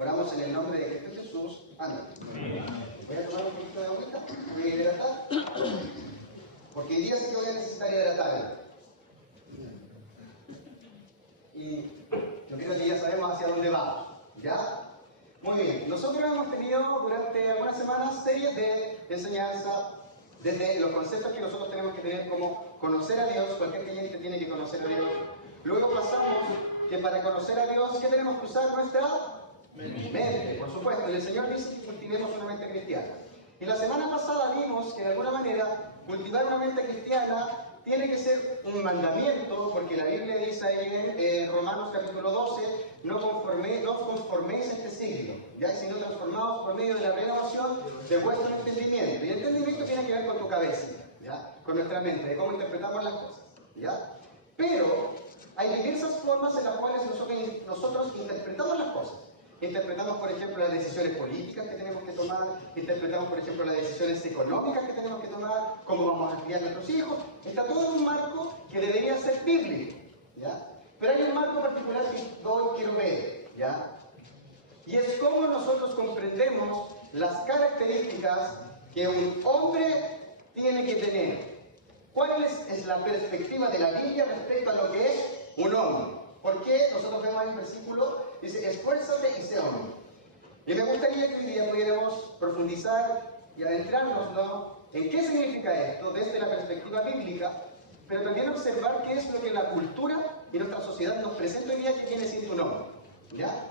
Oramos en el nombre de Cristo Jesús. Amén. Voy a tomar un poquito de agüita. Me voy a hidratar. Porque hoy día sí que voy a necesitar hidratarme. Y yo creo que ya sabemos hacia dónde vamos. ¿Ya? Muy bien. Nosotros hemos tenido durante algunas semanas series de enseñanza desde los conceptos que nosotros tenemos que tener como conocer a Dios. Cualquier creyente tiene que conocer a Dios. Luego pasamos que para conocer a Dios, ¿qué tenemos que usar? Nuestra mente, por supuesto. Y el Señor dice que cultivemos una mente cristiana. Y la semana pasada vimos que de alguna manera cultivar una mente cristiana tiene que ser un mandamiento, porque la Biblia dice ahí en Romanos capítulo 12, no os conforméis a este siglo, ¿ya? Sino transformados por medio de la renovación de vuestro entendimiento. Y el entendimiento tiene que ver con tu cabeza, ¿ya? Con nuestra mente, de cómo interpretamos las cosas, ¿ya? Pero hay diversas formas en las cuales nosotros interpretamos las cosas. Interpretamos, por ejemplo, las decisiones políticas que tenemos que tomar, interpretamos, por ejemplo, las decisiones económicas que tenemos que tomar, cómo vamos a criar a nuestros hijos. Está todo en un marco que debería ser bíblico, ¿ya? Pero hay un marco particular que hoy quiero ver, ¿ya? Y es cómo nosotros comprendemos las características que un hombre tiene que tener. ¿Cuál es la perspectiva de la Biblia respecto a lo que es un hombre? Porque nosotros vemos en el versículo, dice, esfuérzate y sé hombre. Y me gustaría que hoy día pudiéramos profundizar y adentrarnos, ¿no?, en qué significa esto desde la perspectiva bíblica, pero también observar qué es lo que la cultura y nuestra sociedad nos presenta hoy día que tiene siendo un hombre, ¿ya?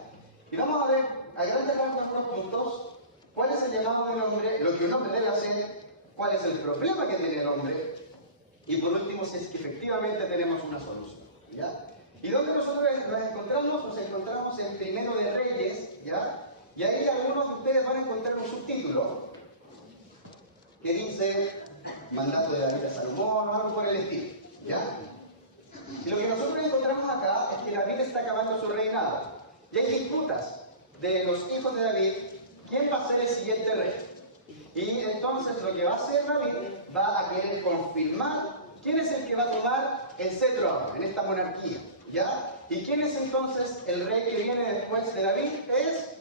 Y vamos a ver a grandes rasgos algunos puntos, cuál es el llamado del hombre, lo que un hombre debe hacer, cuál es el problema que tiene el hombre, y por último, si es que efectivamente tenemos una solución, ¿ya? ¿Y dónde nosotros nos encontramos? Nos encontramos en Primero de Reyes, ¿ya? Y ahí algunos de ustedes van a encontrar un subtítulo que dice Mandato de David a Salomón o algo por el estilo, ¿ya? Y lo que nosotros encontramos acá es que David está acabando su reinado. Y hay disputas de los hijos de David, quién va a ser el siguiente rey. Y entonces lo que va a hacer David va a querer confirmar quién es el que va a tomar el cetro ahora en esta monarquía, ¿ya? ¿Y quién es entonces el rey que viene después de David? Es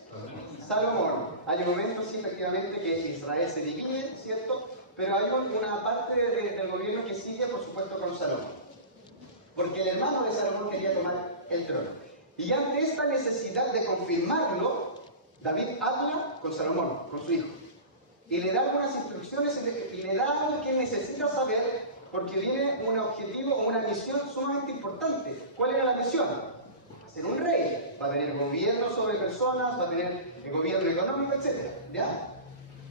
Salomón. Hay un momento, sí, efectivamente, que Israel se divide, ¿cierto? Pero hay una parte del gobierno que sigue, por supuesto, con Salomón. Porque el hermano de Salomón quería tomar el trono. Y ante esta necesidad de confirmarlo, David habla con Salomón, con su hijo. Y le da algunas instrucciones y le da algo que necesita saber, porque viene un objetivo o una misión sumamente importante. ¿Cuál era la misión? Ser un rey. Va a tener gobierno sobre personas, va a tener gobierno económico, etc. ¿Ya?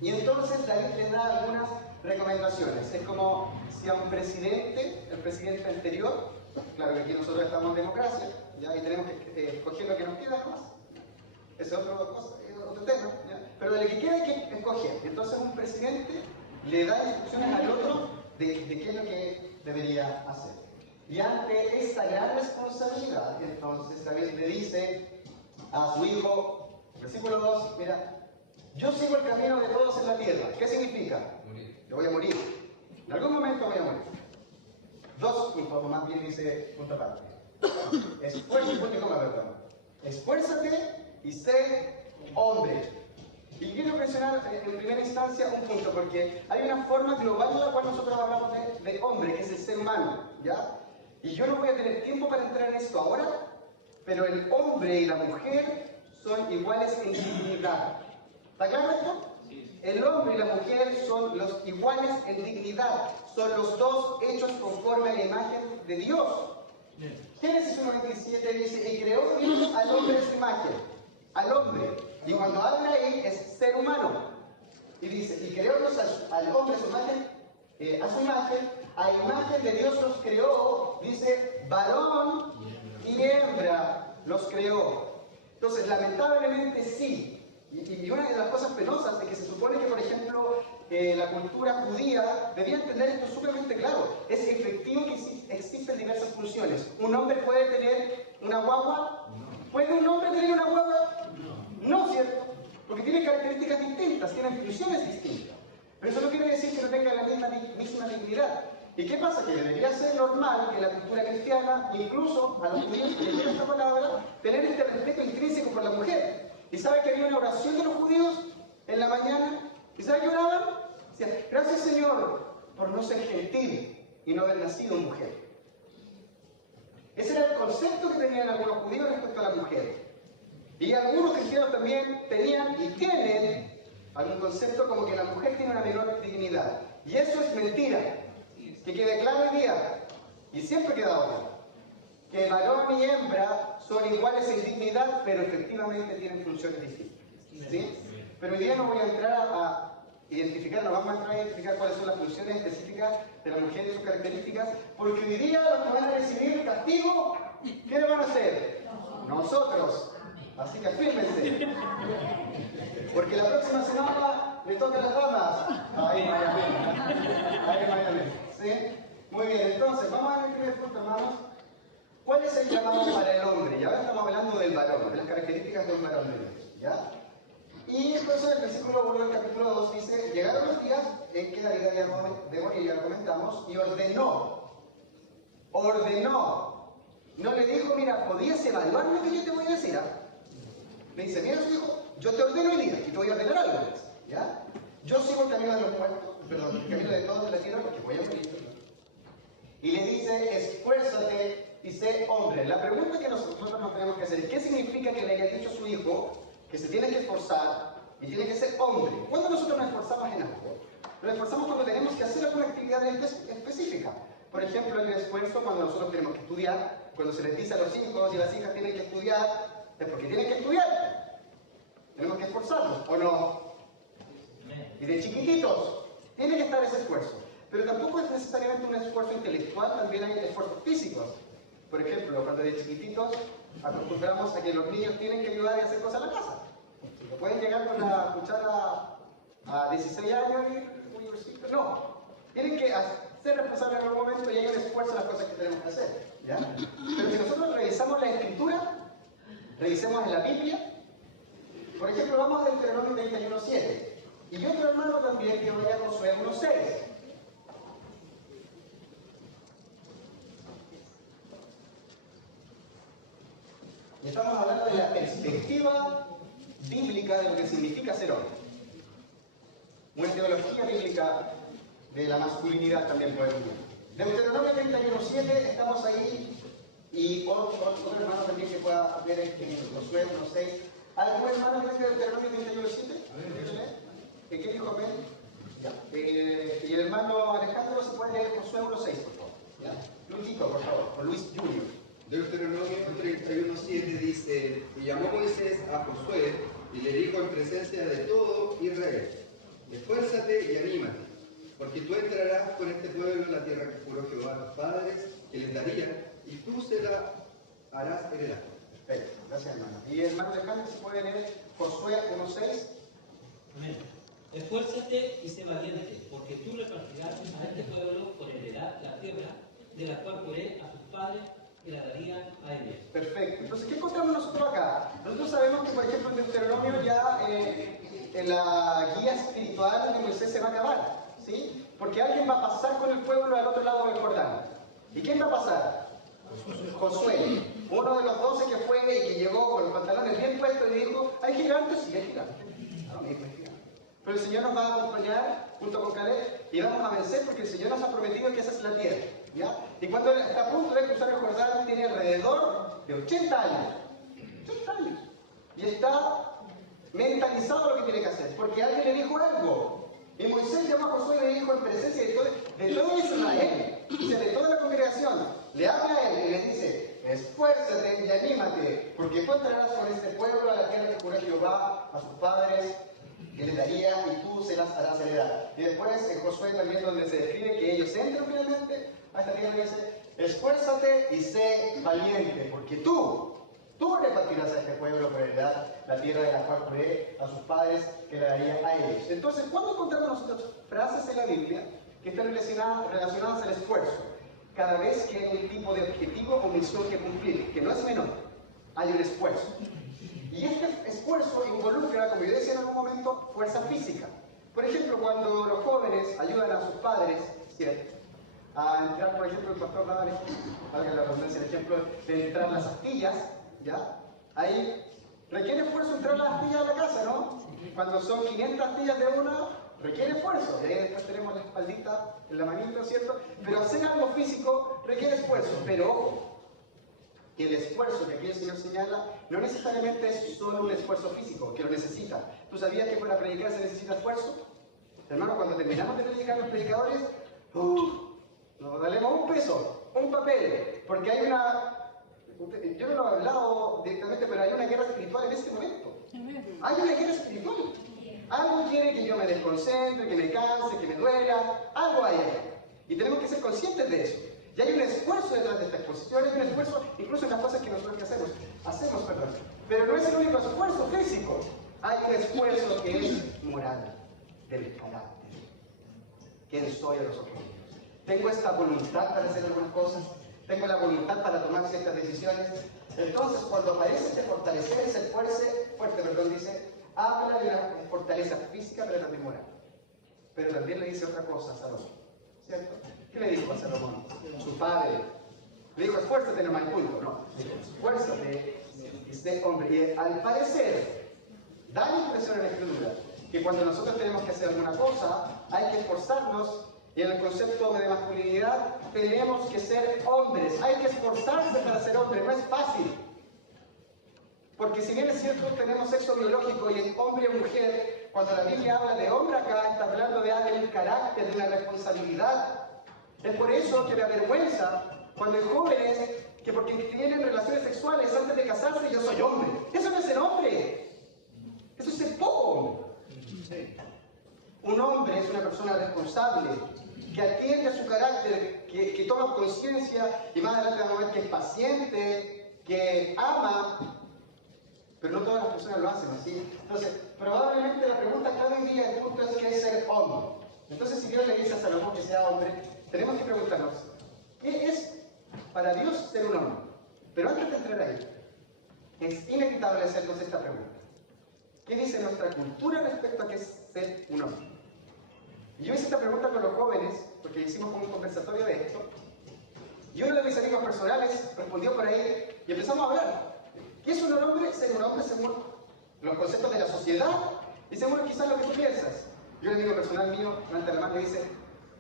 Y entonces David le da algunas recomendaciones. Es como si a un presidente, el presidente anterior, claro que aquí nosotros estamos en democracia, ¿ya? Y tenemos que escoger lo que nos queda nomás. Ese es otro tema, ¿ya? Pero de lo que queda hay que escoger. Entonces un presidente le da instrucciones al otro de qué es lo que debería hacer. Y ante esta gran responsabilidad, entonces David le dice a su hijo, versículo 2, mira, yo sigo el camino de todos en la tierra. ¿Qué significa? Morir. Yo voy a morir. En algún momento voy a morir. Dos puntos, más bien dice punto aparte. Esfuérzate y sé hombre. Y quiero mencionar en primera instancia un punto, porque hay una forma global en la cual nosotros hablamos de hombre, que es el ser humano, ¿ya? Y yo no voy a tener tiempo para entrar en esto ahora, pero el hombre y la mujer son iguales en dignidad. ¿Está claro esto? El hombre y la mujer son los iguales en dignidad, son los dos hechos conforme a la imagen de Dios. Génesis 1:27 dice, y creó Dios al hombre en su imagen, al hombre. Y cuando habla ahí es ser humano. Y dice, y creó Dios al hombre a su imagen, a imagen de Dios los creó, dice, varón y hembra los creó. Entonces, lamentablemente sí. Y una de las cosas penosas es que se supone que, por ejemplo, la cultura judía debía entender esto sumamente claro. Es efectivo que existen diversas funciones. ¿Un hombre puede tener una guagua? ¿Puede un hombre tener una guagua? No, ¿cierto? Porque tiene características distintas, tienen funciones distintas. Pero eso no quiere decir que no tenga la misma dignidad. ¿Y qué pasa? Que debería ser normal que la cultura cristiana, incluso a los judíos que tienen esta palabra, tener este respeto intrínseco por la mujer. ¿Y sabe que había una oración de los judíos en la mañana? ¿Y sabe qué oraban? Decían, gracias Señor por no ser gentil y no haber nacido mujer. Ese era el concepto que tenían algunos judíos respecto a la mujer. Y algunos cristianos también tenían y tienen algún concepto como que la mujer tiene una menor dignidad. Y eso es mentira. Que quede claro hoy día, y siempre queda hoy, que varón y hembra son iguales en dignidad, pero efectivamente tienen funciones distintas. ¿Sí? Pero hoy día no voy a entrar a identificar, no vamos a entrar a identificar cuáles son las funciones específicas de la mujer y sus características, porque hoy día los que van a recibir castigo, ¿qué le van a hacer? Nosotros. Así que afírmense. Porque la próxima semana le toca las damas. Ahí Miami. ¿Sí? Muy bien, entonces, vamos a ver el primer punto, hermanos. ¿Cuál es el llamado para el hombre? Y ahora estamos hablando del varón, de las características de un varón de Dios. ¿Ya? Y entonces el versículo 1 del capítulo 2 dice, llegaron los días en que David había de morir, ya lo comentamos, y ordenó. No le dijo, mira, ¿podías evaluar lo que yo te voy a decir? Le dice, mira su hijo, yo te ordeno hoy día y te voy a ordenar algo. ¿Ya? Yo sigo el camino de los muertos, perdón, el camino de todos de la tierra porque voy a morir. Y le dice, esfuérzate y sé hombre. La pregunta que nosotros nos tenemos que hacer es, ¿qué significa que le haya dicho a su hijo que se tiene que esforzar y tiene que ser hombre? ¿Cuándo nosotros nos esforzamos en algo? Nos esforzamos cuando tenemos que hacer alguna actividad específica. Por ejemplo, el esfuerzo cuando nosotros tenemos que estudiar, cuando se les dice a los hijos y las hijas tienen que estudiar, es porque tienen que estudiar. Tenemos que esforzarnos, ¿o no? Y de chiquititos, tiene que estar ese esfuerzo. Pero tampoco es necesariamente un esfuerzo intelectual, también hay esfuerzos físicos. Por ejemplo, cuando de chiquititos acostumbramos a que los niños tienen que ayudar y hacer cosas en la casa. No pueden llegar con la cuchara a 16 años y universitario. No, tienen que ser responsables en algún momento y hay un esfuerzo en las cosas que tenemos que hacer. ¿Ya? Pero si nosotros revisamos la Escritura, revisemos en la Biblia, por ejemplo, vamos a Deuteronomio 31:7. Y otro hermano también que vaya a Josué 1:6. Y estamos hablando de la perspectiva bíblica de lo que significa ser hombre. Una teología bíblica de la masculinidad también podemos ver. Deuteronomio 31:7, estamos ahí, y otro hermano también que pueda ver en Josué 1:6. ¿Algún hermano que tenga Deuteronomio 31:7? ¿Qué dijo Amén? Ya. Y el hermano Alejandro se puede leer Josué 1:6, por favor. ¿Ya? Luisito, por favor, o Luis Junior. Deuteronomio 31:7 dice, y llamó Moisés a Josué y le dijo en presencia de todo Israel, esfuérzate y anímate, porque tú entrarás con este pueblo en la tierra que juró Jehová a tus padres, que les daría, y tú se la harás heredar. Perfecto, gracias hermano. Y hermano Alejandro se puede leer Josué 1:6. Amén. Esfuérzate y sé valiente, porque tú repartirás a este pueblo por heredad la tierra de la cual juré a tus padres que la daría a ellos. Perfecto. Entonces, ¿qué encontramos nosotros acá? Nosotros sabemos que, por ejemplo, en Deuteronomio ya en la guía espiritual de Moisés se va a acabar, ¿sí? Porque alguien va a pasar con el pueblo al otro lado del Jordán. ¿Y quién va a pasar? Josué, uno de los 12 que fue y que llegó con los pantalones bien puestos y le dijo, ¿hay gigantes? Sí, hay gigantes. No, me dijo, hay gigantes. Pero el Señor nos va a acompañar junto con Caleb y vamos a vencer porque el Señor nos ha prometido que esa es la tierra. ¿Ya? Y cuando está a punto de cruzar el Jordán tiene alrededor de 80 años. 80 años. Y está mentalizado lo que tiene que hacer. Porque alguien le dijo algo. Y Moisés llamó a Josué y le dijo en presencia de todo Israel, dice, de toda la congregación, le habla a él y le dice, esfuérzate y anímate, porque tú entrarás con este pueblo a la tierra que juró Jehová a sus padres, que les daría y tú se las harás heredar. Y después en Josué también donde se describe que ellos entran finalmente a esta tierra y dice, esfuérzate y sé valiente, porque tú repartirás a este pueblo por heredad la tierra de la cual juré a sus padres que le daría a ellos. Entonces, ¿cuándo encontramos nosotros frases en la Biblia que están relacionadas al esfuerzo? Cada vez que hay un tipo de objetivo o misión que cumplir, que no es menor, hay un esfuerzo. Y este esfuerzo involucra, como yo decía en algún momento, fuerza física. Por ejemplo, cuando los jóvenes ayudan a sus padres, ¿cierto?, a entrar, por ejemplo, el pastor daba valga la redundancia, el ejemplo de entrar las astillas, ¿ya? Ahí Requiere esfuerzo entrar las astillas de la casa, ¿no? Cuando son 500 astillas de una, requiere esfuerzo. Y ahí después tenemos la espaldita en la manita, ¿cierto? Pero hacer algo físico requiere esfuerzo. Pero ojo, que el esfuerzo que aquí el Señor señala no necesariamente es solo un esfuerzo físico, que lo necesita. ¿Tú sabías que para predicar se necesita esfuerzo? Hermano, cuando terminamos de predicar los predicadores, nos valemos un peso, un papel, porque hay una... Yo no lo he hablado directamente, pero hay una guerra espiritual en este momento. Hay una guerra espiritual. Algo quiere que yo me desconcentre, que me canse, que me duela. Algo hay ahí. Y tenemos que ser conscientes de eso. Y hay un esfuerzo detrás de esta exposición, hay un esfuerzo incluso en las cosas que nosotros hacemos, perdón. Pero no es el único esfuerzo físico. Hay un esfuerzo que es moral, del carácter. ¿Quién soy a los ojos de Dios? Tengo esta voluntad para hacer algunas cosas. Tengo la voluntad para tomar ciertas decisiones. Entonces, cuando aparece este fortalecer, ese fuerte, dice, habla de una fortaleza física, pero también moral. Pero también le dice otra cosa a Salomón, ¿cierto? ¿Qué le dijo a Salomón? Su padre. Le dijo, esfuérzate, no mal punto. No, dijo, esfuérzate y sé hombre. Y al parecer, da la impresión en la Escritura que cuando nosotros tenemos que hacer alguna cosa, hay que esforzarnos. Y en el concepto de masculinidad tenemos que ser hombres. Hay que esforzarse para ser hombre. No es fácil. Porque si bien es cierto, tenemos sexo biológico y en hombre o mujer, cuando la Biblia habla de hombre acá, está hablando de un carácter, de una responsabilidad. Es por eso que me avergüenza cuando hay jóvenes que porque tienen relaciones sexuales antes de casarse, yo soy hombre. Eso no es ser hombre. Eso es ser poco hombre. Un hombre es una persona responsable, que atiende a su carácter, que toma conciencia y más adelante vamos a ver que es paciente, que ama, pero no todas las personas lo hacen así. Entonces, probablemente la pregunta clave hoy día, el punto es ¿qué es ser hombre? Entonces, si Dios le dice a Salomón que sea hombre, tenemos que preguntarnos, ¿qué es para Dios ser un hombre? Pero antes de entrar ahí, es inevitable hacernos esta pregunta. ¿Qué dice nuestra cultura respecto a qué es ser un hombre? Y yo hice esta pregunta con los jóvenes, porque hicimos como un conversatorio de esto, y uno de mis amigos personales respondió por ahí, y empezamos a hablar. ¿Qué es un hombre? Ser un hombre según los conceptos de la sociedad, y según quizás lo que tú piensas. Y un amigo personal mío, levanta la mano y dice,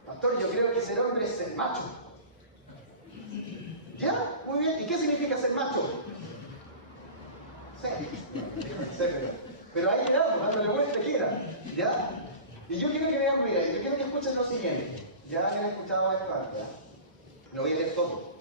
pastor, yo creo que ser hombre es ser macho. ¿Ya? Muy bien. ¿Y qué significa ser macho? Sí, pero ahí quedamos, dándole vuelta quiera. ¿Ya? Y yo quiero que vean, mira, yo quiero que escuchen lo siguiente. Ya han escuchado esta parte, ¿verdad? Lo voy a leer todo.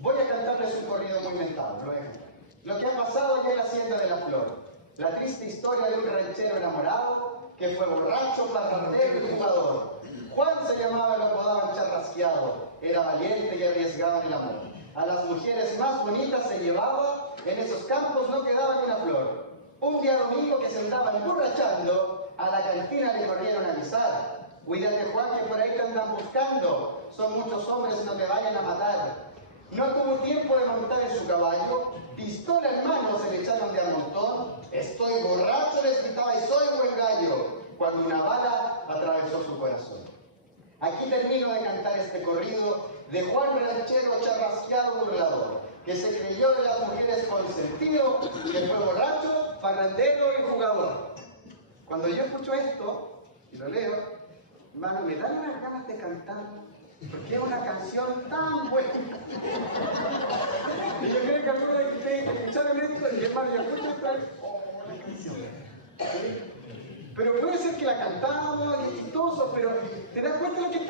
Voy a cantarles un corrido muy mentado, lo voy a cantar. Lo que ha pasado allá en la hacienda de la Flor. La triste historia de un ranchero enamorado que fue borracho, parrandero y jugador. Juan se llamaba, lo apodaban Charrasqueado. Era valiente y arriesgado en el amor. A las mujeres más bonitas se llevaba, en esos campos no quedaba ni una flor. Un día domingo que se andaba emborrachando, a la cantina le corrieron a avisar. Cuídate, Juan, que por ahí te andan buscando. Son muchos hombres, no te vayan a matar. No tuvo tiempo de montar en su caballo. Pistola en mano se le echaron de a montón. Estoy borracho, les gritaba, y soy buen gallo. Cuando una bala atravesó su corazón. Aquí termino de cantar este corrido de Juan Ranchero Charrasqueado burlador, que se creyó de las mujeres consentido, que fue borracho, parrandero y jugador. Cuando yo escucho esto, y lo leo, hermano, me dan unas ganas de cantar, porque es una canción tan buena. Y yo creo que algunos de ustedes escucharon esto, y hermano, yo escucho esta, la canción. Pero puede ser que la cantamos, es chistoso, pero te das cuenta de lo que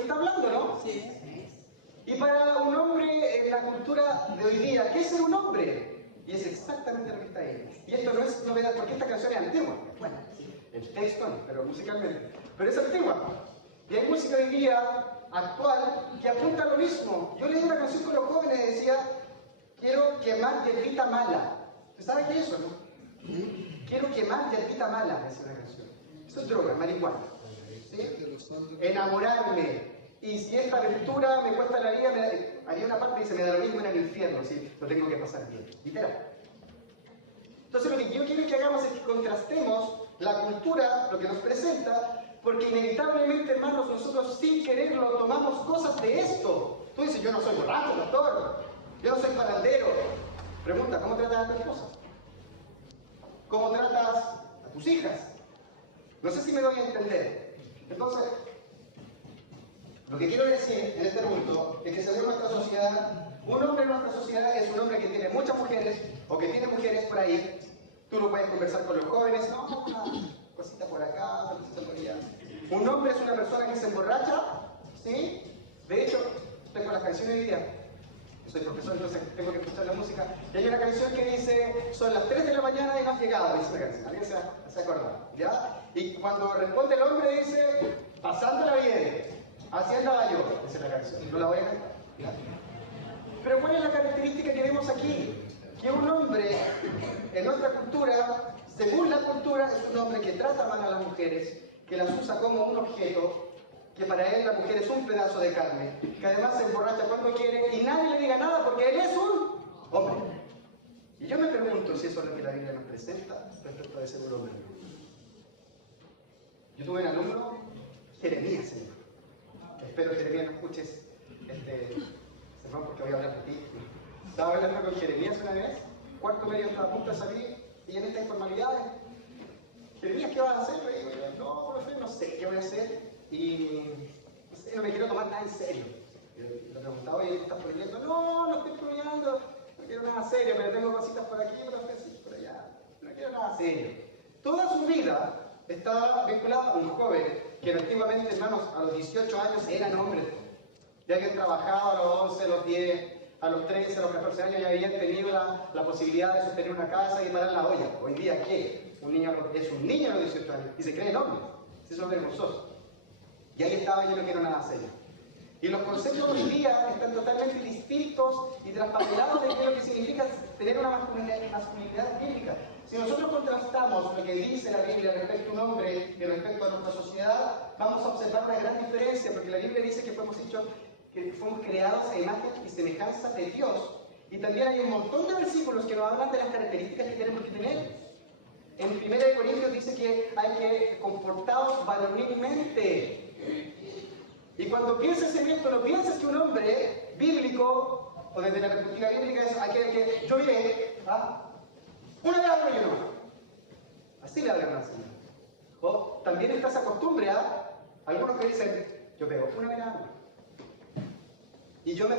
está hablando, ¿no? Sí. Y para un hombre en la cultura de hoy día, ¿qué es ser un hombre? Y es exactamente lo que está ahí. Y esto no es novedad, porque esta canción es antigua. Bueno, el texto no, pero musicalmente. Pero es antigua. Y hay música hoy día, actual, que apunta a lo mismo. Yo leí una canción con los jóvenes y decía, quiero quemar hierbita mala. ¿Usted sabe qué es eso, no? Quiero quemar hierbita mala, es una canción. Eso es droga, marihuana. ¿Sí? Enamorarme. Y si esta aventura me cuesta la vida, haría una parte y dice, me da lo mismo en el infierno, ¿sí? Lo tengo que pasar bien. Literal. Entonces lo que yo quiero que hagamos es que contrastemos la cultura, lo que nos presenta, porque inevitablemente, hermanos, nosotros sin quererlo tomamos cosas de esto. Tú dices, yo no soy borracho, doctor. Yo no soy parrandero. Pregunta, ¿cómo tratas a tu esposa? ¿Cómo tratas a tus hijas? No sé si me doy a entender. Entonces, lo que quiero decir en este punto es que según nuestra sociedad, un hombre en nuestra sociedad es un hombre que tiene muchas mujeres o que tiene mujeres por ahí. Tú lo puedes conversar con los jóvenes, no, una cosita por acá, una cosita por allá. Un hombre es una persona que se emborracha, ¿sí? De hecho, tengo las canciones hoy día. Yo soy profesor, entonces tengo que escuchar la música. Y hay una canción que dice, son las 3 de la mañana y no has llegado, dice la canción. ¿Alguien se acuerda? ¿Ya? Y cuando responde el hombre dice, pasándola bien, así andaba yo, dice la canción. No la voy a cantar. ¿Ya? Pero ¿cuál es la característica que vemos aquí? Que un hombre en nuestra cultura, según la cultura, es un hombre que trata mal a las mujeres, que las usa como un objeto, que para él la mujer es un pedazo de carne, que además se emborracha cuando quiere y nadie le diga nada porque él es un hombre. Y yo me pregunto si eso es lo que la Biblia nos presenta respecto de ser un hombre. Yo tuve un alumno, Jeremías, señor. Espero que Jeremías no escuches porque voy a hablar de ti. Estaba hablando con Jeremías una vez, cuarto medio estaba a punto de salir, y en estas informalidades, Jeremías, ¿qué vas a hacer? Y yo, no, profe, no sé qué voy a hacer, y no sé, no me quiero tomar nada en serio. Y le preguntaba, oye, ¿estás peleando? No, no estoy peleando, no quiero nada serio, pero tengo cositas por aquí, otras por allá, no quiero nada serio. Toda su vida estaba vinculada a un joven que antiguamente, hermanos, a los 18 años eran hombres. Ya habían trabajado a los 11, a los 10, a los 13, a los 14 años, ya habían tenido la posibilidad de sostener una casa y parar la olla. Hoy día, ¿qué? Un niño es un niño a los 18 años y se cree el hombre. Ese es hombre vergonzoso. Y ahí estaba, yo no quiero nada serio. Y los conceptos hoy día están totalmente distintos y traspapelados de qué es lo que significa tener una masculinidad bíblica. Si nosotros contrastamos lo que dice la Biblia respecto a un hombre y respecto a nuestra sociedad, vamos a observar una gran diferencia, porque la Biblia dice que fuimos creados a imagen y semejanza de Dios. Y también hay un montón de versículos que nos hablan de las características que tenemos que tener. En 1 Corintios dice que hay que comportaros varonilmente. Y cuando pienses en esto, no pienses que un hombre bíblico, o desde la perspectiva bíblica, es aquel que yo iré, una vez al año nomás. Así le hablan al Señor. O también está esa costumbre, algunos que dicen, yo pego una vez al año. Y yo me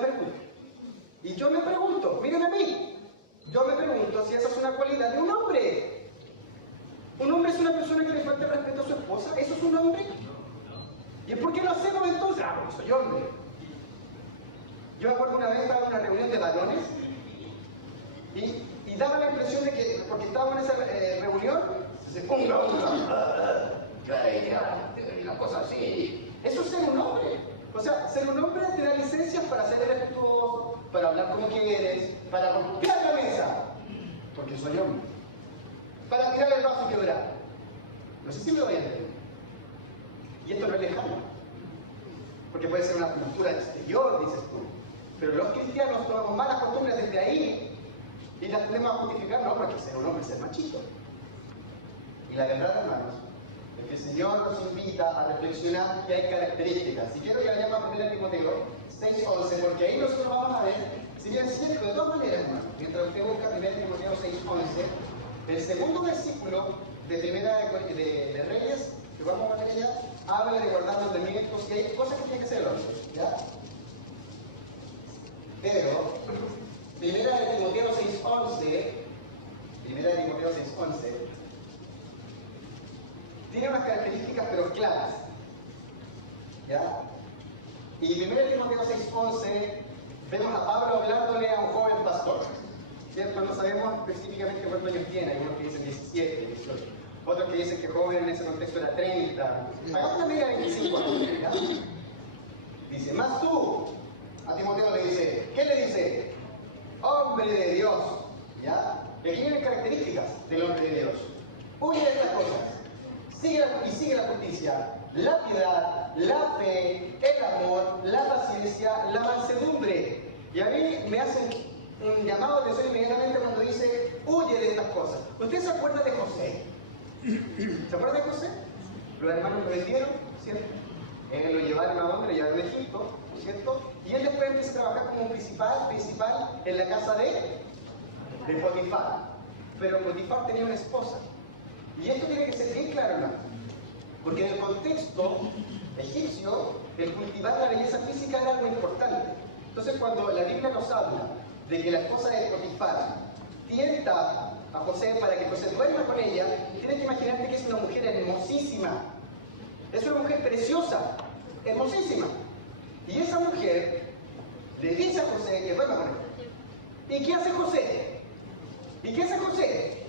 pregunto, mírenme a mí, yo me pregunto si esa es una cualidad de un hombre. ¿Un hombre es una persona que le falta el respeto a su esposa? ¿Eso es un hombre? ¿Y por qué lo hacemos entonces? Porque soy hombre. Yo me acuerdo una vez estaba en una reunión de varones y daba la impresión de que, porque estábamos en esa reunión, se ponga una cosa así. Eso es ser un hombre. O sea, ser un hombre te da licencias para ser respetuoso, para hablar como quieres, para golpear la mesa, porque soy hombre. Para tirar el vaso y quebrar. No sé si me lo voy a entender. Y esto no es lejano, porque puede ser una cultura exterior, dices tú. Pero los cristianos tomamos malas costumbres desde ahí y las tenemos a justificar, no, porque ser un hombre es ser machito. Y la verdad, hermanos, es que el Señor nos invita a reflexionar que hay características. Si quiero que vayamos a 1 Timoteo 6:11, porque ahí nosotros vamos a ver, si bien es cierto, de todas maneras, hermanos, mientras usted busca 1 Timoteo 6:11, el segundo versículo de Primera de Reyes, que vamos a ver ya, habla de guardar mandamientos y hay cosas que tienen que ser el hombre, ¿ya? Pero, Primera de Timoteo 6:11, tiene unas características pero claras, ¿ya? Y 1 Timoteo 6:11 vemos a Pablo hablándole a un joven pastor, ¿cierto? No sabemos específicamente cuántos años tiene, hay unos que dicen 17, 18. Otros que dicen que joven en ese contexto era 30. Hagamos una media de 25 años. ¿Ya? Dice, más tú, a Timoteo le dice, ¿qué le dice? Hombre de Dios. ¿Ya? Y aquí vienen características del hombre de Dios. Huye de estas cosas. Sigue la justicia, la piedad, la fe, el amor, la paciencia, la mansedumbre. Y a mí me hacen un llamado de atención inmediatamente cuando dice, huye de estas cosas. ¿Usted se acuerda de José? ¿Se acuerdan de José? Los hermanos lo vendieron, ¿cierto? Él lo llevaron a dónde, lo llevaron a Egipto, ¿cierto? Y él después empieza a trabajar como un principal en la casa de de Potifar. Pero Potifar tenía una esposa. Y esto tiene que ser bien claro, hermano. Porque en el contexto egipcio, el cultivar la belleza física era algo importante. Entonces, cuando la Biblia nos habla de que la esposa de Potifar tienta a José para que José duerma con ella, tienes que imaginarte que es una mujer hermosísima. Es una mujer preciosa, hermosísima. Y esa mujer le dice a José que duerma con ella. ¿Y qué hace José? ¿Y qué hace José?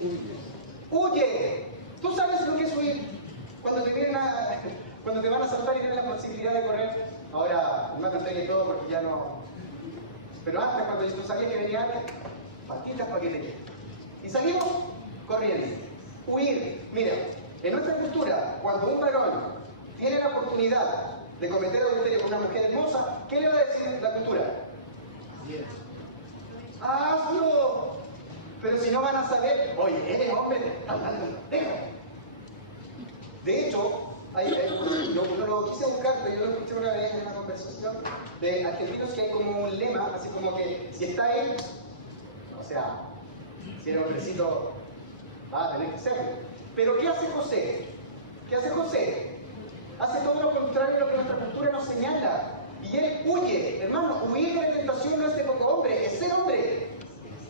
Huye. ¿Tú sabes lo que es huir? Cuando te van a saltar y tienes la posibilidad de correr. Ahora, no me conté todo porque ya no. Pero antes, cuando tú sabías que venía alguien, patitas para que te quede. Y salimos corriendo. Huir. Mira, en nuestra cultura, cuando un varón tiene la oportunidad de cometer adulterio con una mujer hermosa, ¿qué le va a decir la cultura? Bien. ¡Hazlo! Pero si no van a saber, oye, eres hombre, te están dando, déjame. De hecho, yo lo quise buscar, pero yo lo escuché una vez en una conversación de argentinos que hay como un lema, así como que si está él, o sea, si era hombrecito, va a tener que serlo. Pero ¿qué hace José? ¿Qué hace José? Hace todo lo contrario a lo que nuestra cultura nos señala. Y él huye, hermano, huir de la tentación no es de poco hombre, es ser hombre.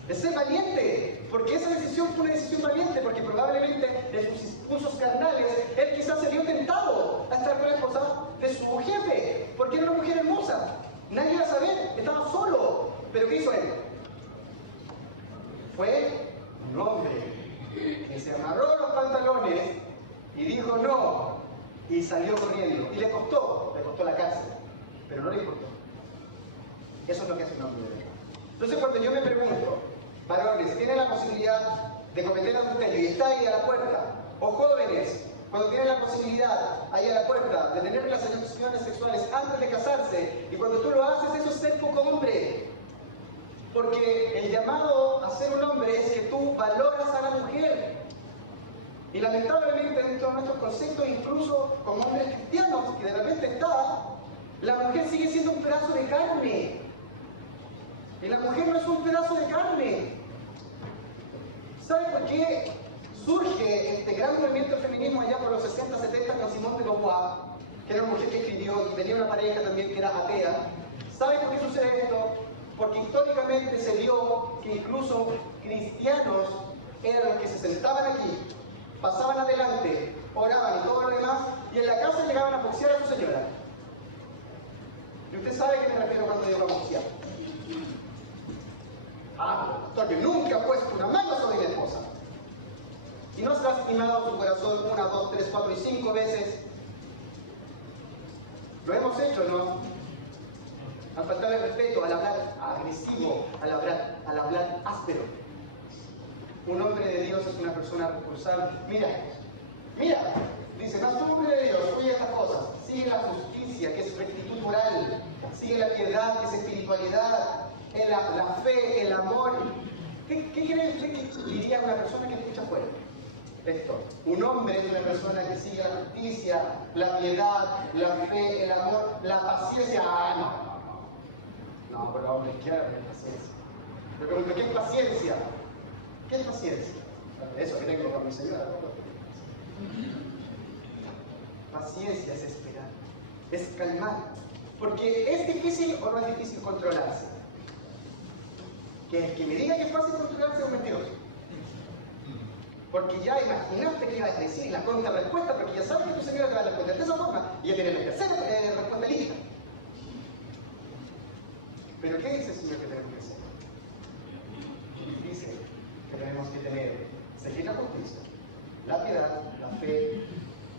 Es ser valiente, porque esa decisión fue una decisión valiente, porque probablemente en sus impulsos carnales, él quizás se vio tentado a estar con la esposa de su jefe, porque era una mujer hermosa. Nadie iba a saber, estaba solo. Pero ¿qué hizo él? Fue un hombre que se amarró los pantalones y dijo no, y salió corriendo. Y le costó la cárcel, pero no le importó. Eso es lo que hace un hombre de verdad. Entonces cuando yo me pregunto, varones, ¿tienen la posibilidad de cometer adulterio y está ahí a la puerta? O jóvenes, cuando tienen la posibilidad ahí a la puerta de tener relaciones sexuales antes de casarse, y cuando tú lo haces, eso es ser poco hombre. Porque el llamado a ser un hombre es que tú valoras a la mujer. Y lamentablemente dentro de nuestros conceptos, incluso como hombres cristianos, que de repente está, la mujer sigue siendo un pedazo de carne. Y la mujer no es un pedazo de carne. ¿Sabe por qué surge este gran movimiento del feminismo allá por los 60, 70 con Simone de Beauvoir, que era una mujer que escribió y tenía una pareja también que era atea? ¿Sabe por qué sucede esto? Porque históricamente se vio que incluso cristianos eran los que se sentaban aquí, pasaban adelante, oraban y todo lo demás, y en la casa llegaban a boxear a su señora. Y usted sabe a qué me refiero cuando digo boxear. Pastor, que nunca ha puesto una mano sobre mi esposa. Y no has lastimado su corazón 1, 2, 3, 4 y 5 veces. Lo hemos hecho, ¿no? Al faltar el respeto, al hablar agresivo, al hablar áspero. Un hombre de Dios es una persona responsable. Mira, dice, no es un hombre de Dios, oye estas cosas. Sigue la justicia, que es rectitud moral. Sigue la piedad, que es espiritualidad. La fe, el amor. ¿Qué quiere decir que diría una persona que escucha afuera? Esto. Un hombre es una persona que sigue la justicia, la piedad, la fe, el amor, la paciencia. No, pero hombre, ¿qué es paciencia? Me pregunto, ¿qué es paciencia? ¿Qué es paciencia? Eso que tengo con mi señora. Paciencia es esperar, es calmar. Porque ¿es difícil o no es difícil controlarse? Que el que me diga que es fácil controlarse es un mentiroso. Porque ya imaginaste que ibas a decir la contrarrespuesta, porque ya sabes que tu señora te va a responder de esa forma y ya tienes la tercera respuesta lista. Pero ¿qué dice el Señor que tenemos que hacer? Dice que tenemos que seguir la justicia, la piedad, la fe,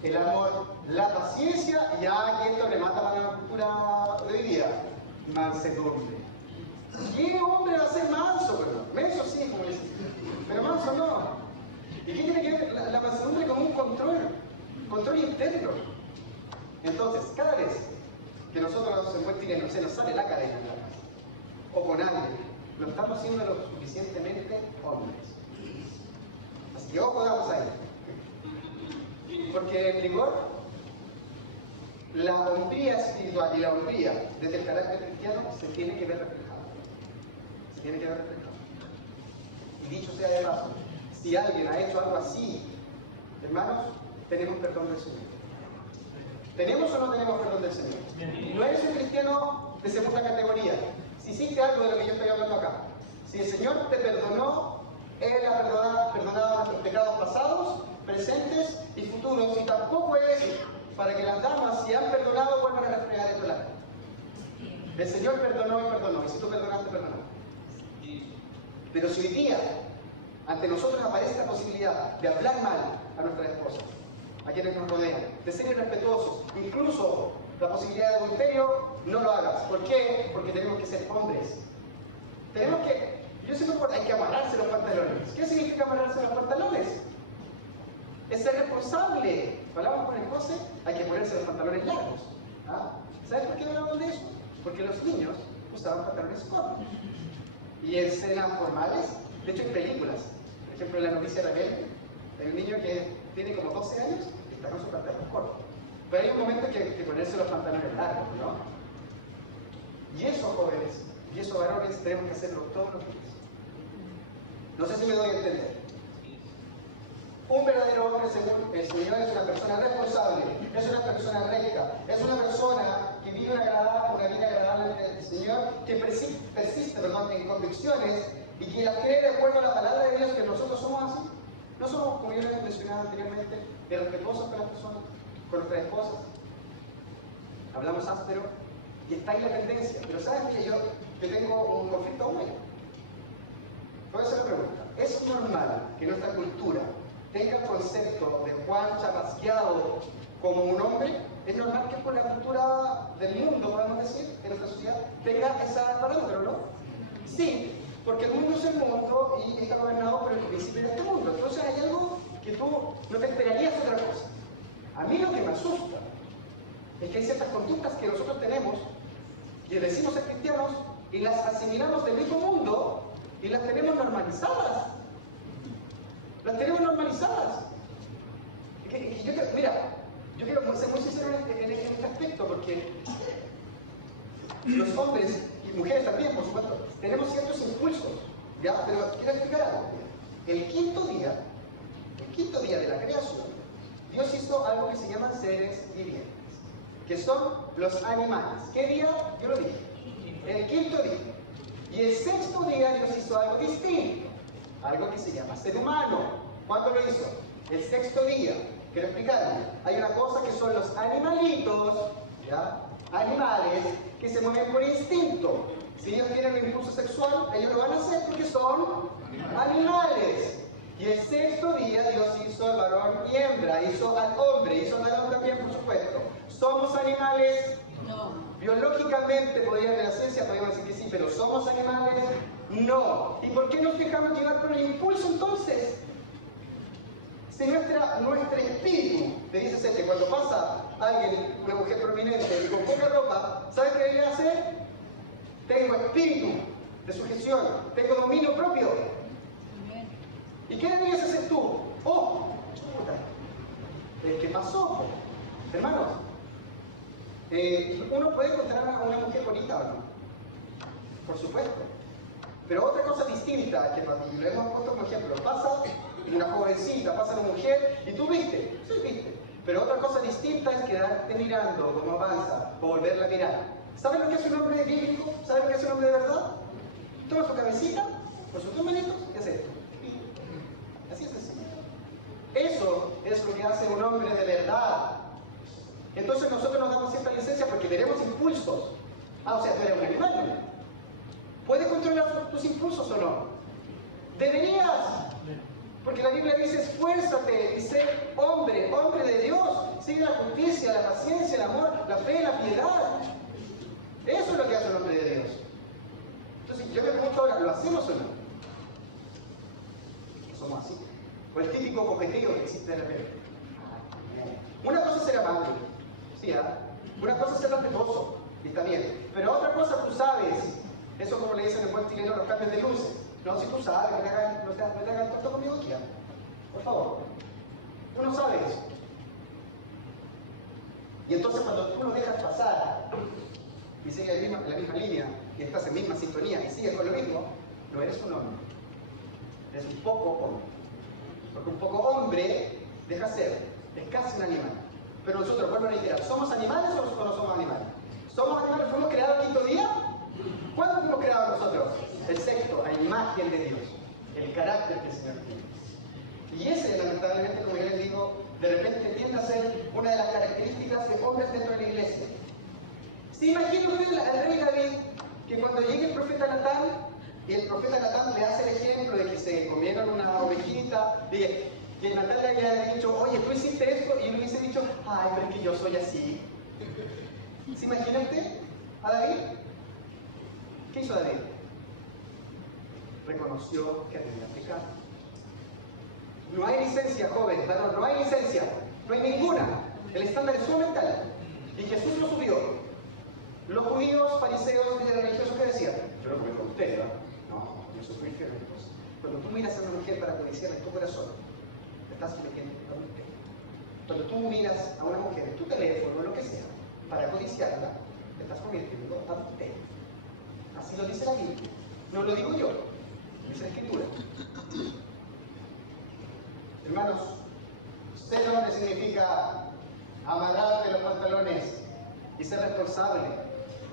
el amor, la paciencia, y aquí esto remata para la cultura de hoy día, mansedumbre. ¿Qué hombre va a ser manso, perdón? Menso sí, como dice, pero manso no. ¿Y qué tiene que ver la mansedumbre con un control interno? Entonces, cada vez que nosotros se nos sale la cadena en la casa, o con alguien, lo estamos haciendo lo suficientemente hombres. Así que ojo, vamos ahí. Porque en rigor, la hombría espiritual y la hombría desde el carácter cristiano se tiene que ver reflejada. Se tiene que ver reflejada. Y dicho sea de paso, si alguien ha hecho algo así, hermanos, tenemos perdón del Señor. ¿Tenemos o no tenemos perdón del Señor? No eres un cristiano de segunda categoría. Si hiciste algo de lo que yo estoy hablando acá, si el Señor te perdonó, Él ha perdonado nuestros pecados pasados, presentes y futuros, y tampoco es para que las damas, si han perdonado, vuelvan a refregar esto en la cara. El Señor perdonó y perdonó, y si tú perdonaste, perdonó. Pero si hoy día ante nosotros aparece la posibilidad de hablar mal a nuestras esposas, a quienes nos rodean, de ser irrespetuosos, incluso la posibilidad de adulterio, no lo hagas. ¿Por qué? Porque tenemos que ser hombres. Tenemos que, yo siempre digo, hay que amarrarse los pantalones. ¿Qué significa amarrarse los pantalones? Es ser responsable. Hablamos con el José, hay que ponerse los pantalones largos. ¿Ah? ¿Sabes por qué hablamos de eso? Porque los niños usaban pantalones cortos. Y en escenas formales, de hecho en películas, por ejemplo en La novicia Raquel, hay un niño que tiene como 12 años y está con su pantalón corto. Pero hay un momento que ponerse los pantalones largos, ¿no? Y eso, jóvenes, y eso, varones, tenemos que hacerlo todos los días. No sé si me doy a entender. Un verdadero hombre, según el Señor, es una persona responsable, es una persona recta, es una persona que vive una vida agradable del Señor, que persiste en convicciones y que las cree de acuerdo a la palabra de Dios, que nosotros somos así. No somos, como yo les mencionaba anteriormente, respetuosos con las personas, con nuestras esposas. Hablamos áspero y está ahí la tendencia. Pero ¿saben que yo tengo un conflicto aún ahí? Voy a hacer la pregunta. ¿Es normal que nuestra cultura tenga el concepto de Juan Chapasqueado como un hombre? ¿Es normal que por la cultura del mundo, podemos decir, en nuestra sociedad, tenga esa parámetro, no? Sí, porque el mundo es el mundo y está gobernado por el principio de este mundo. Entonces hay algo que tú no te esperarías otra cosa. A mí lo que me asusta es que hay ciertas conductas que nosotros tenemos, que decimos ser cristianos, y las asimilamos del mismo mundo y las tenemos normalizadas. Las tenemos normalizadas. Mira, yo quiero ser muy sincero en este aspecto, porque los hombres y mujeres también, por supuesto, tenemos ciertos impulsos, ¿ya? Pero quiero explicar algo. El quinto día de la creación, Dios hizo algo que se llaman seres vivientes, que son los animales. ¿Qué día? Yo lo dije. El quinto día. Y el sexto día Dios hizo algo distinto, algo que se llama ser humano. ¿Cuándo lo hizo? El sexto día. Quiero explicarlo. Hay una cosa que son los animalitos, ¿ya? Animales que se mueven por instinto. Si ellos tienen un impulso sexual, ellos lo van a hacer porque son animales. Y el sexto día Dios hizo al varón y hembra, hizo al hombre, hizo al varón también, por supuesto. ¿Somos animales? No. Biológicamente, de la ciencia podríamos decir que sí, pero ¿somos animales? No. ¿Y por qué nos dejamos llevar por el impulso entonces? Si nuestro espíritu, te dice ser que cuando pasa alguien, una mujer prominente y con poca ropa, ¿sabes qué debería hacer? Tengo espíritu de sujeción, tengo dominio propio. ¿Y qué deberías hacer tú? Oh, chuta, ¿qué pasó? Hermanos, uno puede encontrar a una mujer bonita o no, por supuesto. Pero otra cosa distinta, que lo hemos puesto como ejemplo, pasa una jovencita, pasa una mujer y tú viste, sí viste. Pero otra cosa distinta es quedarte mirando cómo avanza o volverla a mirar. ¿Sabes lo que es un hombre bíblico? ¿Sabes lo que es un hombre de verdad? Toma su cabecita, con sus dos manitos y hace esto. Así es sencillo. Eso es lo que hace un hombre de verdad. Entonces nosotros nos damos cierta licencia porque tenemos impulsos. O sea, tú eres un animal. ¿Puedes controlar tus impulsos o no? Deberías. Porque la Biblia dice, esfuérzate y sé hombre, hombre de Dios. Sigue la justicia, la paciencia, el amor, la fe, la piedad. Eso es lo que hace un hombre de Dios. Entonces, yo me pregunto ahora, ¿lo hacemos o no? Somos así. O el típico coqueteo que existe de repente. Una cosa es ser amable, ¿sí? Una cosa es ser respetuoso, y está bien. Pero otra cosa tú sabes, eso como le dicen en buen chileno, los cambios de luces. No, si tú sabes, no te hagas tonto conmigo aquí, por favor. Uno sabe eso. Y entonces cuando tú lo dejas pasar y sigues en la misma línea, y estás en misma sintonía y sigues con lo mismo, no eres un hombre. es un poco hombre. Porque un poco hombre deja ser, es casi un animal. Pero nosotros, vuelvo a reiterar, ¿somos animales o no somos animales? ¿Somos animales? ¿Fuimos creados el quinto día? ¿Cuándo fuimos creados nosotros? El sexto, a imagen de Dios. El carácter que el Señor tiene. Y ese, lamentablemente, como yo les digo, de repente tiende a ser una de las características de hombres dentro de la iglesia. ¿Se imagina usted al rey David que cuando llegue el profeta Natán, y el profeta Natán le hace el ejemplo de que se comieron una ovejita, de que Natán le haya dicho, oye, tú hiciste esto, y él le hubiese dicho, ay, pero es que yo soy así? ¿Se imagina usted a David? ¿Qué hizo David? Reconoció que tenía pecado. No hay licencia, joven, no hay licencia, no hay ninguna. El estándar es sumamente alto. Y Jesús lo subió. Los judíos, fariseos y religiosos que decían, yo no me con usted, ¿verdad? No, yo soy muy firme. Cuando tú miras a una mujer para codiciarla en tu corazón, te estás metiendo en adulterio. Cuando tú miras a una mujer en tu teléfono o lo que sea, para codiciarla, te estás convirtiendo en adulterio. Así lo dice la Biblia. No lo digo yo, dice la Escritura. Hermanos, ser hombre significa amarrarte los pantalones y ser responsable,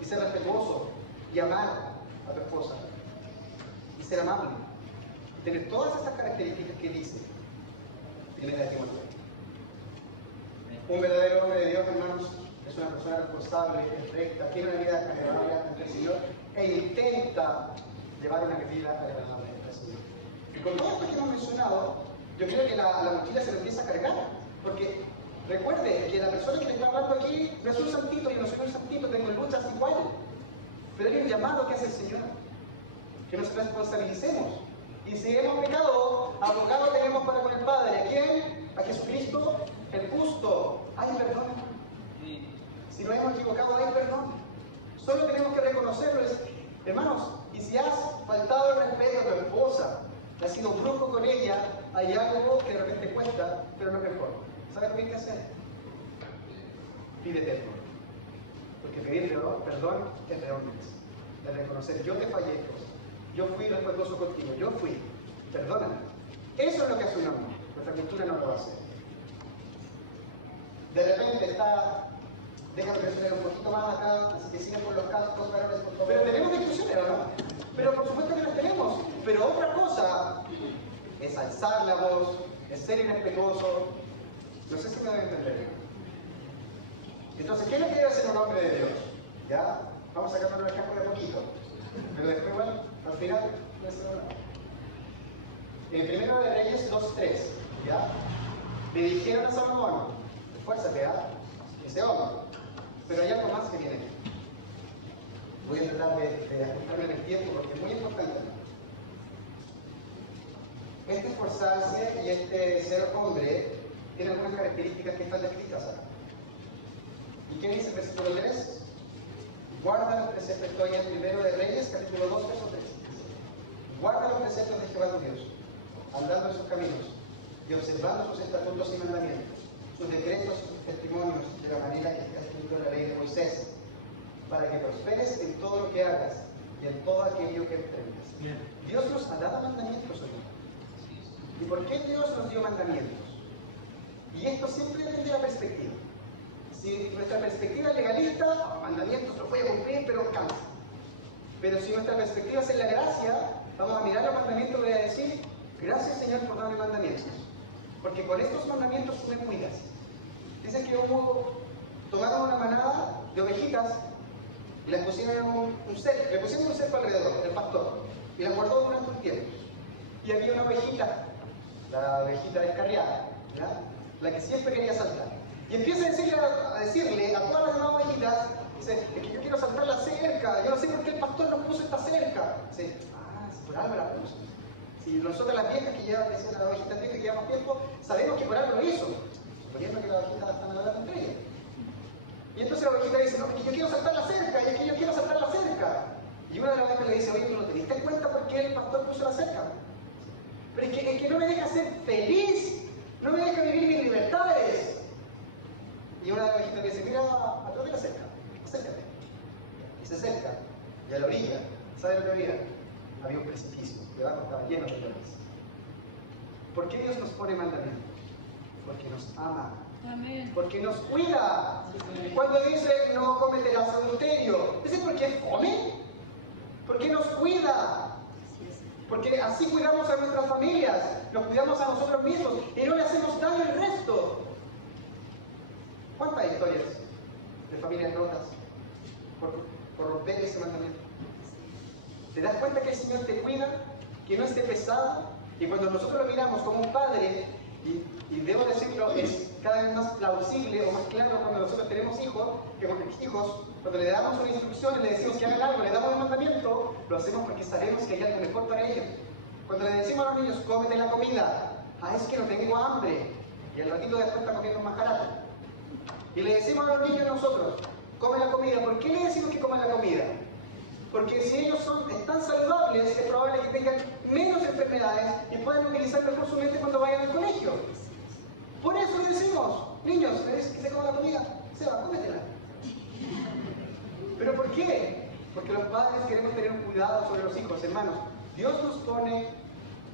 y ser respetuoso, y amar a tu esposa, y ser amable, y tener todas estas características que dice Primera de Timoteo. Un verdadero hombre de Dios, hermanos, es una persona responsable, es recta, tiene una vida agradable ante el Señor, e intenta llevar una vida agradable ante el Señor. Y con todo esto que hemos mencionado, yo creo que la mochila se lo empieza a cargar, porque recuerde que la persona que le está hablando aquí no es un santito, yo no soy un santito, tengo luchas igual, pero hay un llamado que hace el Señor, que nos responsabilicemos. Y si hemos pecado, abogado tenemos para con el Padre. ¿A quién? A Jesucristo, el justo. Hay perdón. Si nos hemos equivocado, hay perdón. Solo tenemos que reconocerlo. Hermanos, y si has faltado el respeto a tu esposa, has sido brujo con ella, hay algo que de repente cuesta, pero no es mejor. ¿Sabes lo que hay que hacer? Pídete perdón. Porque pedir perdón es de hombres. De reconocer, yo te fallé, yo fui respetuoso contigo, yo fui, perdóname. Eso es lo que hace un hombre. Nuestra cultura no lo va a hacer. De repente está, déjame mencionar un poquito más acá, así que sigan con los cascos, varones, por favor. Pero tenemos discusiones, ¿no? Pero por supuesto que las tenemos. Pero otra cosa es alzar la voz, es ser irrespetuoso. No sé si me van a entender. Entonces, ¿qué es lo que debe hacer un hombre de Dios? ¿Ya? Vamos a sacar un ejemplo de poquito. Pero después, bueno, al final, no es nada. En Primero de Reyes 2:3, ¿ya? Le dijeron a Salomón, esfuérzate, ¿ah? Ese hombre. Pero hay algo más que viene. Voy a tratar de ajustarme en el tiempo porque es muy importante. Este esforzarse y este ser hombre tiene algunas características que están descritas acá. ¿Y qué dice el versículo 3? Guarda los preceptos, estoy en Primero de Reyes, capítulo 2, verso 3. Guarda los preceptos de Jehová tu Dios, andando en sus caminos y observando sus estatutos y mandamientos, sus decretos y sus testimonios, de la manera que está escrito en la ley de Moisés, para que prosperes en todo lo que hagas y en todo aquello que emprendas. Dios nos ha dado mandamientos hoy. ¿Y por qué Dios nos dio mandamientos? Y esto siempre depende de la perspectiva. Si nuestra perspectiva es legalista, mandamientos los voy a cumplir, pero cansa. Pero si nuestra perspectiva es en la gracia, vamos a mirar los mandamientos y voy a decir, gracias Señor por darme mandamientos. Porque con estos mandamientos tú me cuidas. Dice que tomaron una manada de ovejitas y les pusieron un cerco alrededor, el pastor, y las guardó durante un tiempo. Y había una ovejita, la ovejita descarriada, ¿ya? La que siempre quería saltar. Y empieza a decirle a todas las demás ovejitas, dice, es que yo quiero saltar la cerca, yo no sé por qué el pastor nos puso esta cerca. Dice, por algo la puso. Si nosotros las viejas que llevan, decían a las ovejitas viejas que llevamos tiempo, sabemos que por algo lo hizo, suponiendo que las ovejitas están hablando entre ellas. Y entonces la ovejita dice, no, es que yo quiero saltar la cerca, y es que yo quiero saltar la cerca. Y una de las ovejas le dice, oye, ¿tú no te diste cuenta por qué el pastor puso la cerca? Pero es que no me deja ser feliz, no me deja vivir mis libertades. Y una de las ovejitas le dice, mira, atrás de la cerca, acércate. Y se acerca, y a la orilla, ¿sabe lo que había? Había un precipicio, debajo estaba lleno de leones. ¿Por qué Dios nos pone mandamientos? Porque nos ama. Amén. Porque nos cuida. Cuando dice no cometerás adulterio, ¿es porque es fome? Porque nos cuida. Porque así cuidamos a nuestras familias, nos cuidamos a nosotros mismos y no le hacemos daño al resto. ¿Cuántas historias de familias rotas por romper ese mandamiento? ¿Te das cuenta que el Señor te cuida? Que no esté pesado. Y cuando nosotros lo miramos como un padre, y debo decirlo, es cada vez más plausible o más claro cuando nosotros tenemos hijos, que con los hijos, cuando le damos una instrucción y le decimos que hagan algo, le damos un mandamiento, lo hacemos porque sabemos que hay algo mejor para ellos. Cuando le decimos a los niños, cómete la comida, es que no tengo hambre, y al ratito después está comiendo un majarato. Y le decimos a los niños nosotros, come la comida. ¿Por qué le decimos que coman la comida? Porque si ellos están saludables, es probable que tengan menos enfermedades y puedan utilizar mejor su mente cuando vayan al colegio. Por eso le decimos, niños, ¿ves que se coma la comida? Seba, cómetela. ¿Pero por qué? Porque los padres queremos tener un cuidado sobre los hijos, hermanos. Dios nos pone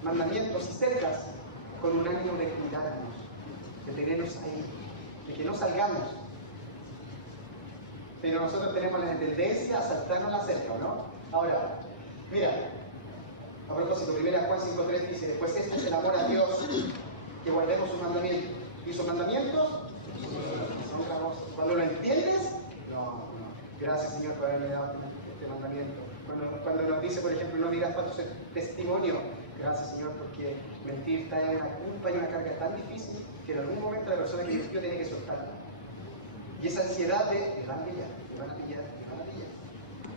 mandamientos y cercas con un ánimo de cuidarnos, de tenernos ahí, de que no salgamos. Pero nosotros tenemos la tendencia a saltarnos la cerca, ¿no? Ahora, mira, a propósito, 1 Juan 5:3 dice, pues este es el amor a Dios, que guardemos sus mandamientos. ¿Y sus mandamientos? Son famosos. Cuando lo entiendes, no. Gracias, Señor, por haberme dado este mandamiento. Cuando nos dice, por ejemplo, no digas falso testimonio, gracias, Señor, porque mentir trae una culpa y una carga tan difícil que en algún momento la persona que mintió tiene que soltarla. Y esa ansiedad de, me van a pillar.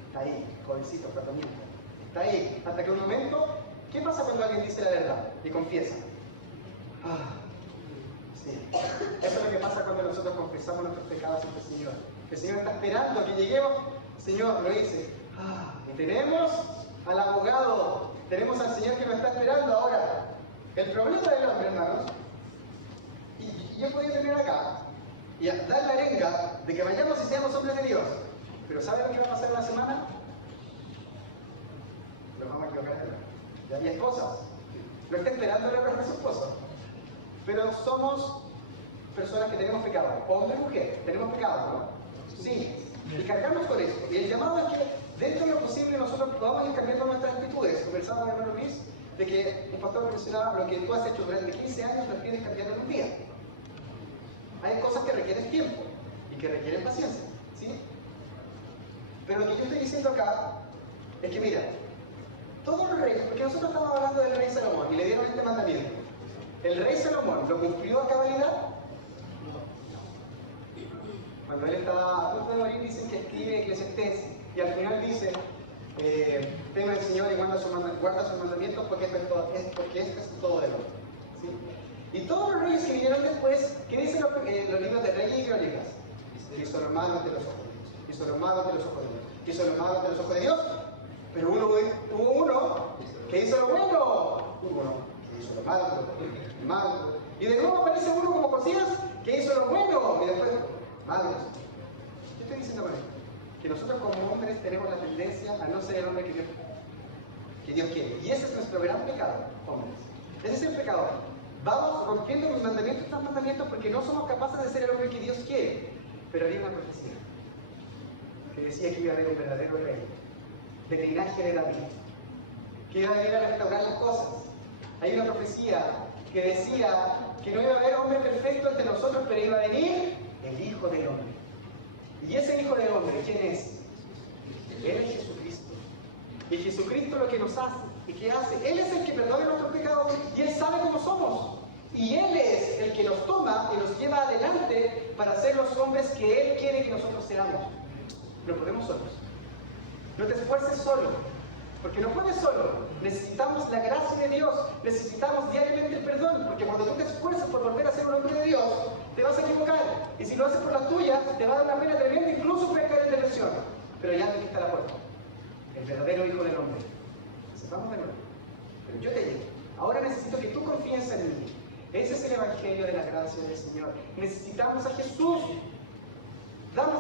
Está ahí, jovencito, fratamiento. Está ahí, hasta que un momento, ¿qué pasa cuando alguien dice la verdad y confiesa? Sí. Eso es lo que pasa cuando nosotros confesamos nuestros pecados ante el Señor. El Señor está esperando a que lleguemos. Señor, lo dice. Y tenemos al abogado, tenemos al Señor que nos está esperando ahora. El problema del hombre, hermanos, y yo podría terminar acá, y dar la arenga de que vayamos y seamos hombres de Dios. Pero ¿saben lo que va a pasar en la semana? Nos vamos a equivocar. Ya hay esposas. No está esperando la respuesta de su esposo. Pero somos personas que tenemos pecado. Hombre y mujer, tenemos pecado, ¿no? Sí. Y cargamos con eso. Y el llamado es que dentro de lo posible nosotros podamos ir cambiando nuestras actitudes. Conversamos con el hermano Luis de que un pastor mencionaba lo que tú has hecho durante 15 años lo tienes cambiando en un día. Hay cosas que requieren tiempo y que requieren paciencia, ¿sí? Pero lo que yo estoy diciendo acá es que, mira, todos los reyes, porque nosotros estamos hablando del rey Salomón y le dieron este mandamiento. ¿El rey Salomón lo cumplió a cabalidad? No. Cuando él estaba a punto de morir, dicen que escribe Eclesiastés y al final dice, teme al Señor y guarda sus mandamientos porque esto es todo de hombre. ¿Sí? Y todos los reyes que vinieron después, ¿qué dicen los libros de Reyes y Crónicas? Hizo lo malo ante los ojos de Dios. Hizo lo malo ante los ojos de Dios. Hizo lo malo ante los ojos de Dios. Pero hubo uno que hizo lo bueno. Hubo uno que hizo lo malo ante los ojos de Dios. Malo. Y de nuevo aparece uno como Josías que hizo lo bueno. Y después, malo. ¿Qué estoy diciendo con esto? Que nosotros como hombres tenemos la tendencia a no ser el hombre que Dios quiere. Y ese es nuestro gran pecado, hombres. Ese es el pecado. Vamos rompiendo los mandamientos tras mandamientos porque no somos capaces de ser el hombre que Dios quiere. Pero había una profecía que decía que iba a haber un verdadero rey, del linaje de David, que iba a venir a restaurar las cosas. Hay una profecía que decía que no iba a haber hombre perfecto entre nosotros, pero iba a venir el Hijo del Hombre. ¿Y ese Hijo del Hombre quién es? Él es Jesucristo. Y Jesucristo lo que nos hace, ¿y qué hace? Él es el que perdona nuestros pecados y Él sabe cómo somos. Y Él es el que nos toma y nos lleva adelante para ser los hombres que Él quiere que nosotros seamos. No podemos solos. No te esfuerces solo, porque no puedes solo. Necesitamos la gracia de Dios, necesitamos diariamente el perdón, porque cuando tú te esfuerzas por volver a ser un hombre de Dios, te vas a equivocar. Y si lo haces por las tuyas, te va a dar una pena tremenda, incluso puede caer en depresión. Pero ya aquí está la puerta. El verdadero Hijo del Hombre. Sepamos de nuevo. Pero yo te digo, ahora necesito que tú confíes en mí. Ese es el Evangelio de la gracia del Señor. Necesitamos a Jesús.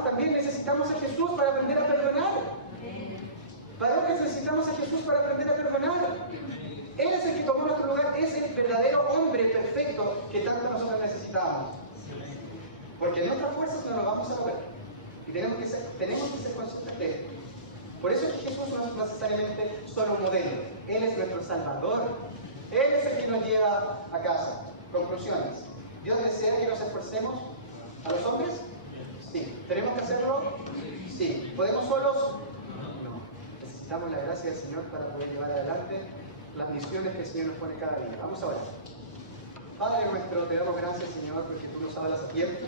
También necesitamos a Jesús para aprender a perdonar. Varones, necesitamos a Jesús para aprender a perdonar. Él es el que tomó nuestro lugar, es el verdadero hombre crecimiento que tanto nosotros necesitamos. Porque en nuestras fuerzas no lo vamos a lograr. Y tenemos que ser conscientes de esto. Por eso es que Jesús no es necesariamente solo un modelo. Él es nuestro Salvador. Él es el que nos lleva a casa. Conclusiones. ¿Dios desea que nos esforcemos a los hombres? Sí. ¿Tenemos que hacerlo? Sí. ¿Podemos solos? No. Necesitamos la gracia del Señor para poder llevar adelante las misiones que el Señor nos pone cada día. Vamos a ver. Padre nuestro, te damos gracias, Señor, porque tú nos hablas a tiempo.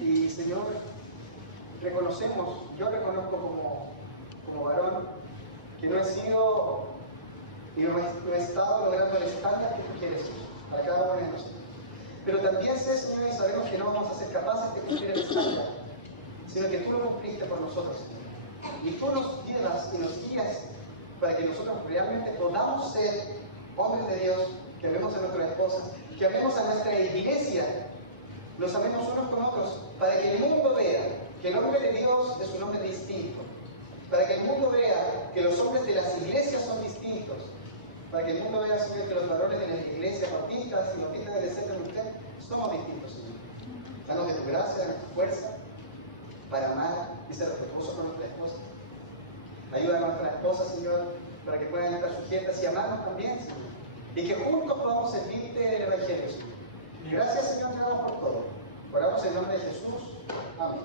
Y, Señor, reconocemos, yo reconozco como varón, que no he sido y no he estado logrando el estándar que tú quieres para cada uno de nosotros. Pero también sé, Señor, y sabemos que no vamos a ser capaces de cumplir el estándar, sino que tú lo cumpliste por nosotros, Señor. Y tú nos llevas y nos guías para que nosotros realmente podamos ser hombres de Dios, que amemos a nuestras esposas, que amemos a nuestra iglesia, nos amemos unos con otros, para que el mundo vea que el nombre de Dios es un nombre distinto, para que el mundo vea que los hombres de las iglesias son distintos, para que el mundo vea, Señor, que los varones de las iglesias bautistas y bautistas del Centro de Mujer somos distintos, Señor. Danos de tu gracia, de tu fuerza, para amar y ser respetuosos con nuestras esposas. Ayuda a nuestras esposas, Señor, para que puedan estar sujetas y amarnos también, Señor. Y que juntos podamos servirte del Evangelio, Señor. Gracias, Señor, te damos por todo. Oramos en nombre de Jesús. Amén.